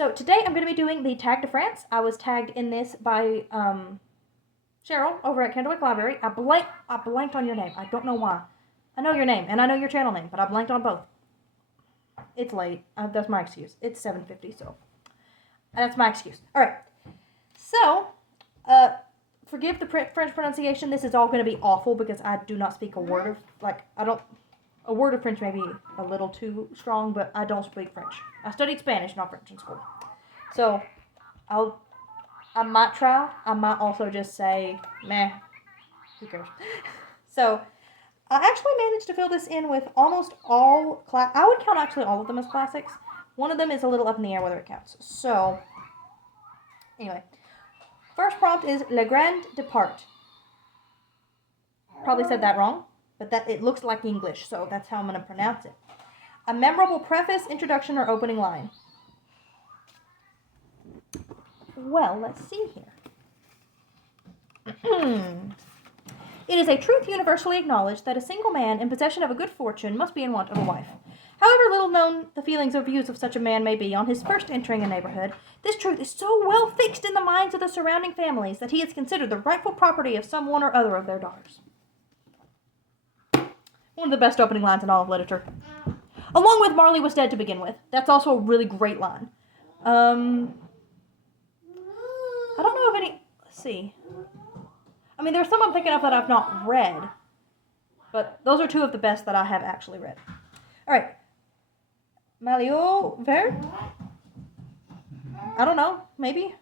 So today I'm going to be doing the Tag de France. I was tagged in this by Cheryl over at Candlewick Library. I blanked on your name. I don't know why. I know your name and I know your channel name, but I blanked on both. It's late. That's my excuse. It's 7:50, so that's my excuse. All right. So, forgive the French pronunciation. This is all going to be awful because I do not speak a word of, a word of French may be a little too strong, but I don't speak French. I studied Spanish, not French in school. So, I might try. I might also just say, meh, who cares? So, I actually managed to fill this in with almost all I would count actually all of them as classics. One of them is a little up in the air whether it counts. So, anyway. First prompt is Le Grand Depart. Probably said that wrong, but that it looks like English, so that's how I'm going to pronounce it. A memorable preface, introduction, or opening line. Well, let's see here. It is a truth universally acknowledged that a single man in possession of a good fortune must be in want of a wife. However little known the feelings or views of such a man may be on his first entering a neighborhood, this truth is so well fixed in the minds of the surrounding families that he is considered the rightful property of some one or other of their daughters. One of the best opening lines in all of literature. Along with Marley was dead to begin with. That's also a really great line. I don't know of any... Let's see. I mean, there's some I'm thinking of that I've not read. But those are two of the best that I have actually read. Alright. Maillot Vert? I don't know. Maybe.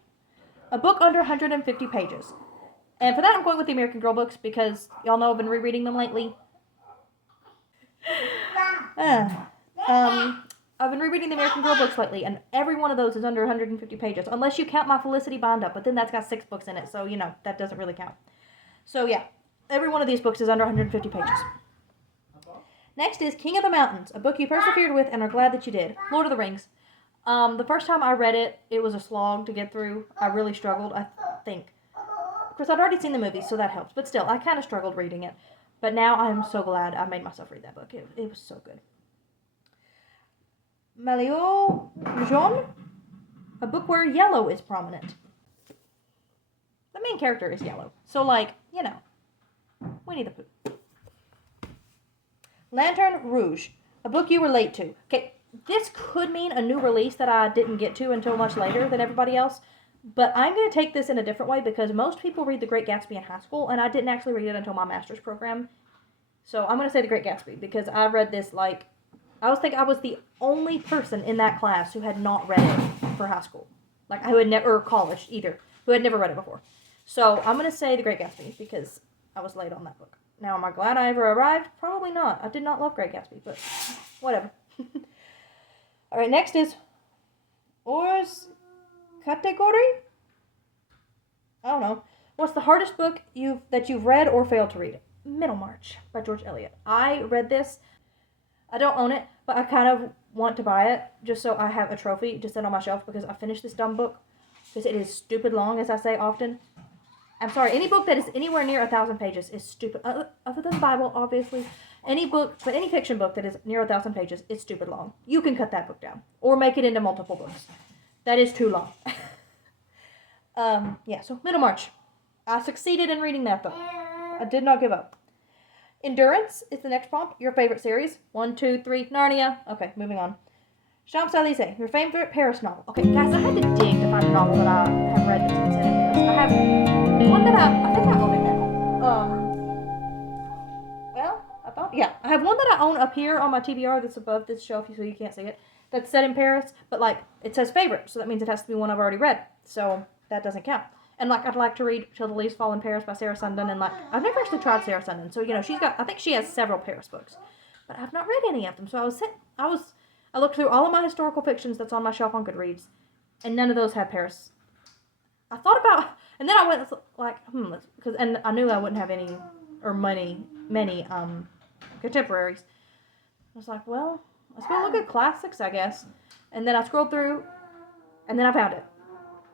A book under 150 pages. And for that, I'm going with the American Girl books because y'all know I've been rereading them lately. I've been rereading the American Girl books lately, and every one of those is under 150 pages. Unless you count my Felicity bind-up, but then that's got 6 books in it, so, that doesn't really count. So, yeah. Every one of these books is under 150 pages. Next is King of the Mountains, a book you persevered with and are glad that you did. Lord of the Rings. The first time I read it, it was a slog to get through. I really struggled, I think. Of course, I'd already seen the movies, so that helps. But still, I kind of struggled reading it. But now I'm so glad I made myself read that book. It was so good. Maillot Jaune, a book where yellow is prominent. The main character is yellow. So, Winnie the Pooh. Lantern Rouge, a book you relate to. Okay, this could mean a new release that I didn't get to until much later than everybody else, but I'm going to take this in a different way because most people read The Great Gatsby in high school, and I didn't actually read it until my master's program. So I'm going to say The Great Gatsby because I read this I was the only person in that class who had not read it for high school. Who had never, or college either, who had never read it before. So I'm going to say The Great Gatsby because I was late on that book. Now, am I glad I ever arrived? Probably not. I did not love Great Gatsby, but whatever. Alright, next is Hors, catégorie? I don't know. What's the hardest book that you've read or failed to read? Middlemarch by George Eliot. I read this. I don't own it, but I kind of want to buy it just so I have a trophy to sit on my shelf because I finished this dumb book because it is stupid long, as I say often. I'm sorry, any book that is anywhere near 1,000 pages is stupid. Other than the Bible, obviously. Any book, but any fiction book that is near 1,000 pages is stupid long. You can cut that book down. Or make it into multiple books. That is too long. So Middlemarch. I succeeded in reading that, though. I did not give up. Endurance is the next prompt. Your favorite series. 1, 2, 3, Narnia. Okay, moving on. Champs-Élysées, your favorite Paris novel. Okay, guys, I had to dig to find a novel that I have read that's been set in Paris. I have one that I think I own it now. I have one that I own up here on my TBR that's above this shelf so you can't see it. That's set in Paris, but it says favorite, so that means it has to be one I've already read. So that doesn't count. And I'd like to read Till the Leaves Fall in Paris by Sarah Sundin, and I've never actually tried Sarah Sundin, so I think she has several Paris books, but I've not read any of them. So I looked through all of my historical fictions that's on my shelf on Goodreads, and none of those had Paris. I thought about, and then I went because I knew I wouldn't have any or many contemporaries. I was like, well, let's go look at classics, I guess. And then I scrolled through, and then I found it.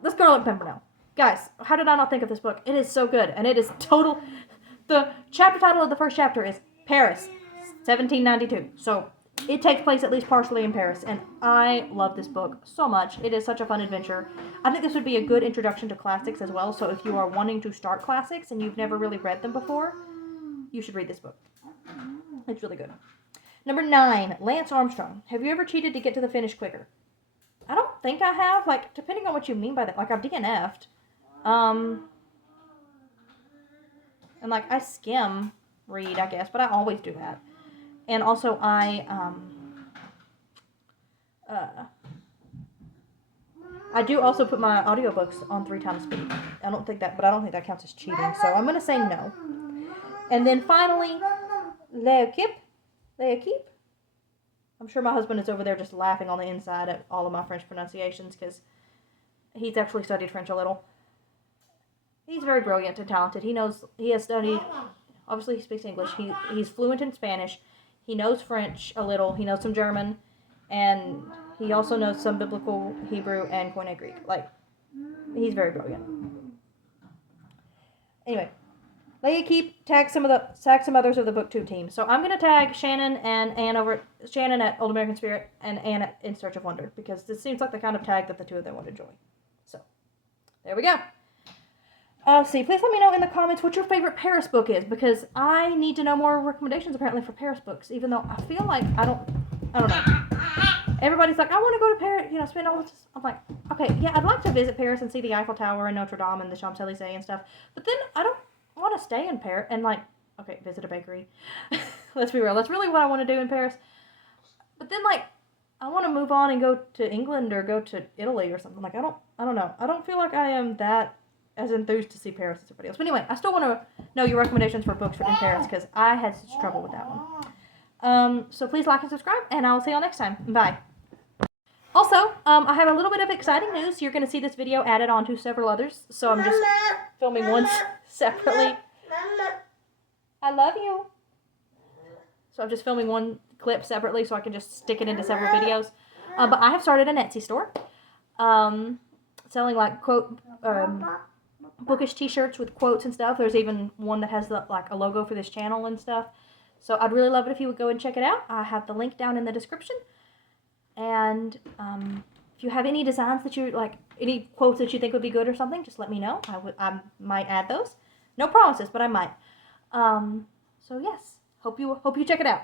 The Scarlet Pimpernel. Guys, how did I not think of this book? It is so good, and it is total. The chapter title of the first chapter is Paris, 1792. So it takes place at least partially in Paris, and I love this book so much. It is such a fun adventure. I think this would be a good introduction to classics as well, so if you are wanting to start classics and you've never really read them before, you should read this book. It's really good. Number 9, Lance Armstrong. Have you ever cheated to get to the finish quicker? I don't think I have. Like, depending on what you mean by that. Like, I've DNF'd. And, like, I skim read, I guess, but I always do that. And also, I do also put my audiobooks on 3 times speed. I don't think that counts as cheating, so I'm going to say no. And then finally, l'équipe. I'm sure my husband is over there just laughing on the inside at all of my French pronunciations because he's actually studied French a little. He's very brilliant and talented. He has studied, obviously he speaks English. He's fluent in Spanish. He knows French a little. He knows some German. And he also knows some biblical Hebrew and Koine Greek. Like, he's very brilliant. Anyway, tag some others of the BookTube team. So I'm gonna tag Shannon and Anne Shannon at Old American Spirit and Anne at In Search of Wonder because this seems like the kind of tag that the two of them would enjoy. So there we go. See, please let me know in the comments what your favorite Paris book is because I need to know more recommendations apparently for Paris books. Even though I feel like I don't know. Everybody's like, I want to go to Paris, spend all this. I'm like, okay, yeah, I'd like to visit Paris and see the Eiffel Tower and Notre Dame and the Champs-Élysées and stuff. But then I don't want to stay in Paris and visit a bakery. Let's be real. That's really what I want to do in Paris. But then I want to move on and go to England or go to Italy or something. Like, I don't know. I don't feel like I am that as enthused to see Paris as everybody else. But anyway, I still want to know your recommendations for books in Paris because I had such trouble with that one. So please like and subscribe, and I'll see y'all next time. Bye. Also, I have a little bit of exciting news. You're going to see this video added on to several others, so I'm just filming one separately. I love you. So I'm just filming one clip separately so I can just stick it into several videos. But I have started an Etsy store selling quote bookish t-shirts with quotes and stuff. There's even one that has a logo for this channel and stuff. So I'd really love it if you would go and check it out. I have the link down in the description. And if you have any designs that you any quotes that you think would be good or something, just let me know. I might add those. No promises, but I might. So yes, hope you check it out.